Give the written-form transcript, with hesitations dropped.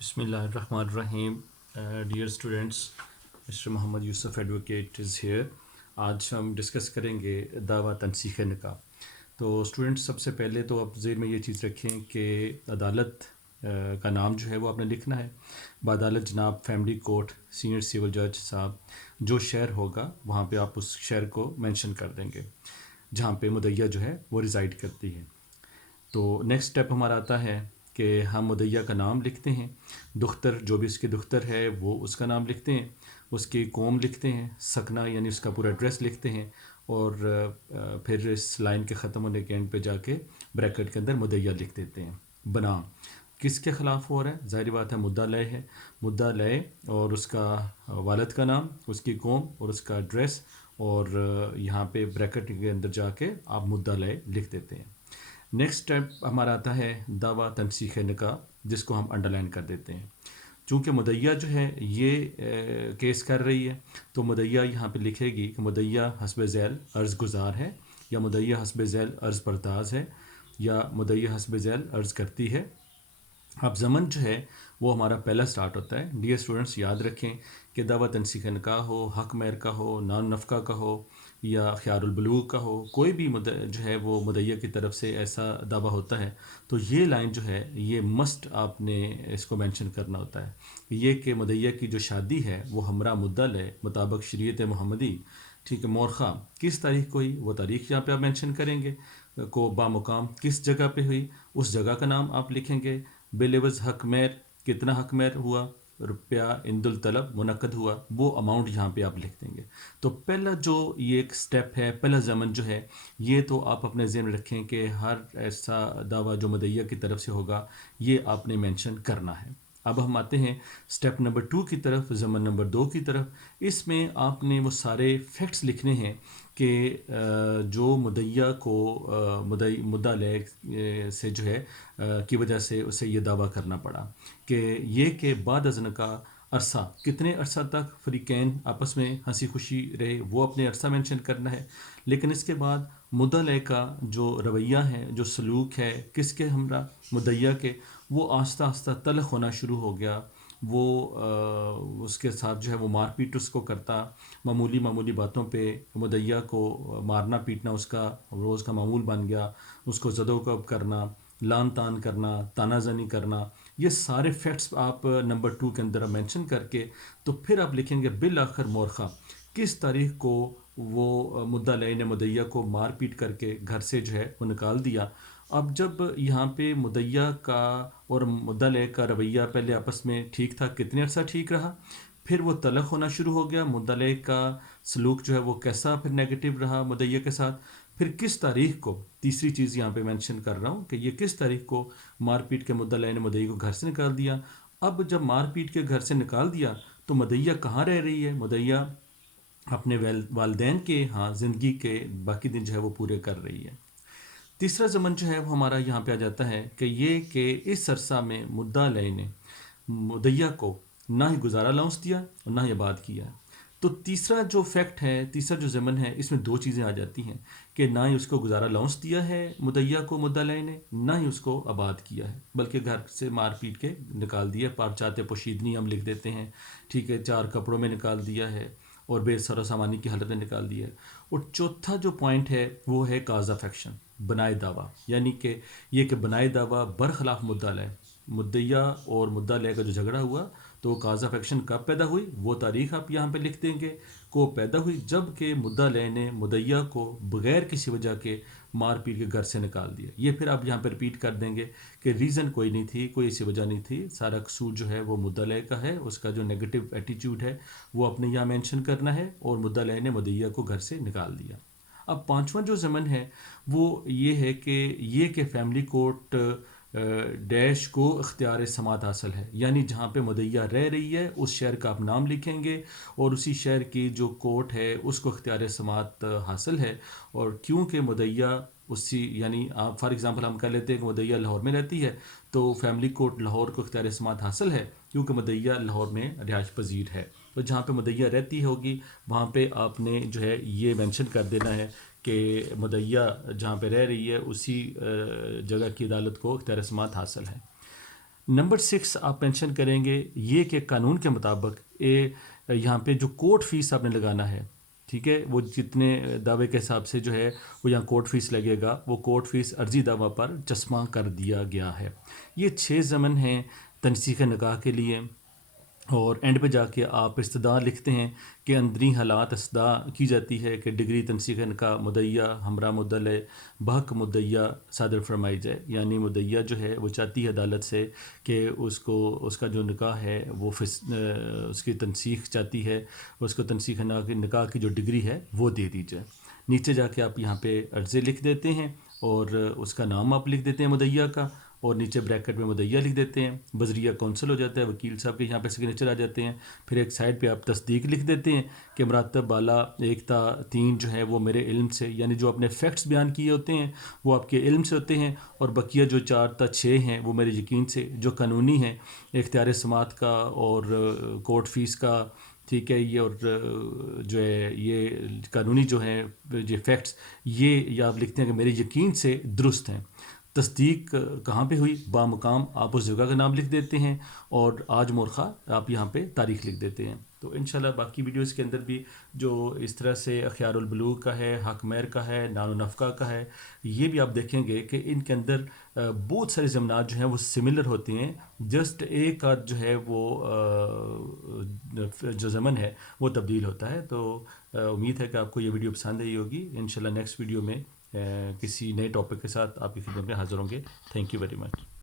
بسم اللہ الرحمن الرحیم. Dear students, mister Muhammad Yusuf advocate is here. آج ہم ڈسکس کریں گے دعویٰ تنسیخ نکاح. تو اسٹوڈنٹس, سب سے پہلے تو آپ ذہن میں یہ چیز رکھیں کہ عدالت کا نام جو ہے وہ آپ نے لکھنا ہے. بعدالت جناب فیملی کورٹ سینئر سول جج صاحب, جو شہر ہوگا وہاں پہ آپ اس شہر کو مینشن کر دیں گے جہاں پہ مدعیہ جو ہے وہ ریزائڈ کرتی ہے. تو نیکسٹ اسٹیپ ہمارا آتا ہے کہ ہم مدعیہ کا نام لکھتے ہیں, دختر جو بھی اس کی دختر ہے وہ اس کا نام لکھتے ہیں, اس کی قوم لکھتے ہیں, سکنہ یعنی اس کا پورا ایڈریس لکھتے ہیں, اور پھر اس لائن کے ختم ہونے کے اینڈ پہ جا کے بریکٹ کے اندر مدعیہ لکھ دیتے ہیں. بنا کس کے خلاف ہو رہا ہے؟ ظاہری بات ہے مدعا لے ہے. مدعا لے اور اس کا والد کا نام, اس کی قوم اور اس کا ایڈریس, اور یہاں پہ بریکٹ کے اندر جا کے آپ مدعا لے لکھ دیتے ہیں. نیکسٹ اسٹیپ ہمارا آتا ہے دعویٰ تنسیخ نکاح, جس کو ہم انڈر لائن کر دیتے ہیں. چونکہ مدعیہ جو ہے یہ کیس کر رہی ہے, تو مدعیہ یہاں پہ لکھے گی کہ مدعیہ حسب ذیل عرض گزار ہے, یا مدعیہ حسب ذیل عرض پرداز ہے, یا مدعیہ حسب ذیل عرض کرتی ہے. اب زمن جو ہے وہ ہمارا پہلا سٹارٹ ہوتا ہے. ڈیئر اسٹوڈنٹس, یاد رکھیں کہ دعویٰ تنسیخ نکاح ہو, حق مہر کا ہو, نان نفقہ کا ہو, یا خیار البلوغ کا ہو, کوئی بھی جو ہے وہ مدعیہ کی طرف سے ایسا دعویٰ ہوتا ہے, تو یہ لائن جو ہے یہ مسٹ آپ نے اس کو مینشن کرنا ہوتا ہے. یہ کہ مدعیہ کی جو شادی ہے وہ ہمراہ مدعا لے مطابق شریعت محمدی, ٹھیک ہے, مورخہ کس تاریخ کو ہوئی وہ تاریخ یہاں پہ آپ مینشن کریں گے, کو بامقام کس جگہ پہ ہوئی اس جگہ کا نام آپ لکھیں گے. بےلوز حق مہر کتنا حق مہر ہوا, روپیہ عند الطلب منعقد ہوا, وہ اماؤنٹ یہاں پہ آپ لکھ دیں گے. تو پہلا جو یہ ایک سٹیپ ہے, پہلا زمن جو ہے یہ تو آپ اپنے ذہن میں رکھیں کہ ہر ایسا دعویٰ جو مدعیہ کی طرف سے ہوگا یہ آپ نے مینشن کرنا ہے. اب ہم آتے ہیں سٹیپ نمبر 2 کی طرف, زمن نمبر 2 کی طرف. اس میں آپ نے وہ سارے فیکٹس لکھنے ہیں کہ جو مدعیہ کو مدعا لے سے جو ہے کی وجہ سے اسے یہ دعویٰ کرنا پڑا, کہ یہ کہ بعد از نکاح عرصہ کتنے عرصہ تک فریقین آپس میں ہنسی خوشی رہے, وہ اپنے عرصہ مینشن کرنا ہے. لیکن اس کے بعد مدعا لے کا جو رویہ ہے, جو سلوک ہے کس کے ہمراہ, مدعیہ کے, وہ آہستہ آہستہ تلخ ہونا شروع ہو گیا. وہ اس کے ساتھ جو ہے وہ مار پیٹ اس کو کرتا, معمولی باتوں پہ مدعیہ کو مارنا پیٹنا اس کا روز کا معمول بن گیا. اس کو زد و کوب کرنا, لان تان کرنا, تانا زنی کرنا, یہ سارے فیکٹس آپ نمبر 2 کے اندر مینشن کر کے تو پھر آپ لکھیں گے بالآخر مورخہ کس تاریخ کو وہ مدعا لے نے مدعیہ کو مار پیٹ کر کے گھر سے جو ہے وہ نکال دیا. اب جب یہاں پہ مدعیہ کا اور مدعا لے کا رویہ پہلے آپس میں ٹھیک تھا, کتنے عرصہ ٹھیک رہا, پھر وہ تلخ ہونا شروع ہو گیا, مدعا لے کا سلوک جو ہے وہ کیسا پھر نیگیٹو رہا مدعیہ کے ساتھ, پھر کس تاریخ کو, تیسری چیز یہاں پہ مینشن کر رہا ہوں کہ یہ کس تاریخ کو مار پیٹ کے مدعا لے نے مدعی کو گھر سے نکال دیا. اب جب مار پیٹ کے گھر سے نکال دیا تو مدعیہ کہاں رہ رہی ہے, مدعیہ اپنے والدین کے ہاں زندگی کے باقی دن جو ہے وہ پورے کر رہی ہے. تیسرا زمن جو ہے وہ ہمارا یہاں پہ آ جاتا ہے کہ یہ کہ اس عرصہ میں مدعا لے نے مدعیہ کو نہ ہی گزارا الاؤنس دیا اور نہ ہی آباد کیا. تو تیسرا جو فیکٹ ہے, تیسرا جو زمن ہے, اس میں دو چیزیں آ جاتی ہیں کہ نہ ہی اس کو گزارا الاؤنس دیا ہے مدعیہ کو مدعا لے نے, نہ ہی اس کو آباد کیا ہے, بلکہ گھر سے مار پیٹ کے نکال دیا. پارچاتے پوشیدنی ہم لکھ دیتے ہیں, ٹھیک ہے, 4 کپڑوں میں نکال دیا ہے اور بے سر و سامانی کی حالت میں نکال دیا ہے. اور چوتھا جو پوائنٹ ہے وہ ہے کاز آف ایکشن, بنائے دعویٰ, یعنی کہ یہ کہ بنائے دعویٰ برخلاف مدعا لے, مدعیہ اور مدعا لے کا جو جھگڑا ہوا تو کاز آف ایکشن کب پیدا ہوئی, وہ تاریخ آپ یہاں پہ لکھ دیں گے کو پیدا ہوئی جب کہ مدعا لے نے مدعیہ کو بغیر کسی وجہ کے مار پیٹ کے گھر سے نکال دیا. یہ پھر آپ یہاں پہ رپیٹ کر دیں گے کہ ریزن کوئی نہیں تھی, کوئی ایسی وجہ نہیں تھی, سارا قصور جو ہے وہ مدعا لے کا ہے, اس کا جو نیگیٹو ایٹیچیوڈ ہے وہ اپنے یہاں مینشن کرنا ہے, اور مدعا لے نے مدعیہ کو گھر سے نکال دیا. اب پانچواں جو زمن ہے وہ یہ ہے کہ فیملی کورٹ ڈیش کو اختیار سماعت حاصل ہے, یعنی جہاں پہ مدعیہ رہ رہی ہے اس شہر کا آپ نام لکھیں گے اور اسی شہر کی جو کورٹ ہے اس کو اختیار سماعت حاصل ہے. اور کیونکہ مدعیہ اسی, یعنی آپ فار ایگزامپل ہم کہہ لیتے ہیں کہ مدعیہ لاہور میں رہتی ہے تو فیملی کورٹ لاہور کو اختیار سماعت حاصل ہے کیونکہ مدعیہ لاہور میں رہائش پذیر ہے. تو جہاں پہ مدعیہ رہتی ہوگی وہاں پہ آپ نے جو ہے یہ مینشن کر دینا ہے کہ مدعیہ جہاں پہ رہ رہی ہے اسی جگہ کی عدالت کو اختیار سماعت حاصل ہے. نمبر 6 آپ مینشن کریں گے یہ کہ قانون کے مطابق یہاں پہ جو کورٹ فیس آپ نے لگانا ہے، ٹھیک ہے، وہ جتنے دعوے کے حساب سے جو ہے وہ یہاں کورٹ فیس لگے گا، وہ کورٹ فیس عرضی دعویٰ پر چسپاں کر دیا گیا ہے۔ یہ 6 ضمن ہیں تنسیخ نکاح کے لیے، اور اینڈ پہ جا کے آپ استدعا لکھتے ہیں کہ اندرین حالات استدعا کی جاتی ہے کہ ڈگری تنسیخ نکاح مدعیہ ہمراہ مدعی بحق مدعیہ صادر فرمائی جائے، یعنی مدعیہ جو ہے وہ چاہتی ہے عدالت سے کہ اس کا جو نکاح ہے وہ اس کی تنسیخ چاہتی ہے، اس کو تنسیخ نکاح کی جو ڈگری ہے وہ دے دی جائے۔ نیچے جا کے آپ یہاں پہ عرضے لکھ دیتے ہیں اور اس کا نام آپ لکھ دیتے ہیں مدعیہ کا، اور نیچے بریکٹ میں مدعیہ لکھ دیتے ہیں، بذریعہ کونسل ہو جاتا ہے، وکیل صاحب کے یہاں پہ سگنیچر آ جاتے ہیں۔ پھر ایک سائڈ پہ آپ تصدیق لکھ دیتے ہیں کہ مراتب بالا 1 تا 3 جو ہے وہ میرے علم سے، یعنی جو اپنے فیکٹس بیان کیے ہوتے ہیں وہ آپ کے علم سے ہوتے ہیں، اور بقیہ جو 4 تا 6 ہیں وہ میرے یقین سے، جو قانونی ہیں، اختیار سماعت کا اور کورٹ فیس کا، ٹھیک ہے، یہ اور جو ہے یہ قانونی جو ہیں یہ فیکٹس، یہ آپ لکھتے ہیں کہ میرے یقین سے درست ہیں۔ تصدیق کہاں پہ ہوئی، بامقام آپ اس جگہ کا نام لکھ دیتے ہیں، اور آج مورخہ آپ یہاں پہ تاریخ لکھ دیتے ہیں۔ تو انشاءاللہ باقی ویڈیوز کے اندر بھی جو اس طرح سے اخیار البلوغ کا ہے، حق مہر کا ہے، نان و نفقہ کا ہے، یہ بھی آپ دیکھیں گے کہ ان کے اندر بہت سارے ضمنات جو ہیں وہ سملر ہوتے ہیں، جسٹ ایک آدھ جو ہے وہ جو ضمن ہے وہ تبدیل ہوتا ہے۔ تو امید ہے کہ آپ کو یہ ویڈیو پسند آئی ہوگی۔ انشاءاللہ نیکسٹ ویڈیو میں کسی نئے ٹاپک کے ساتھ آپ کی خدمت میں حاضر ہوں گے۔ Thank you very much.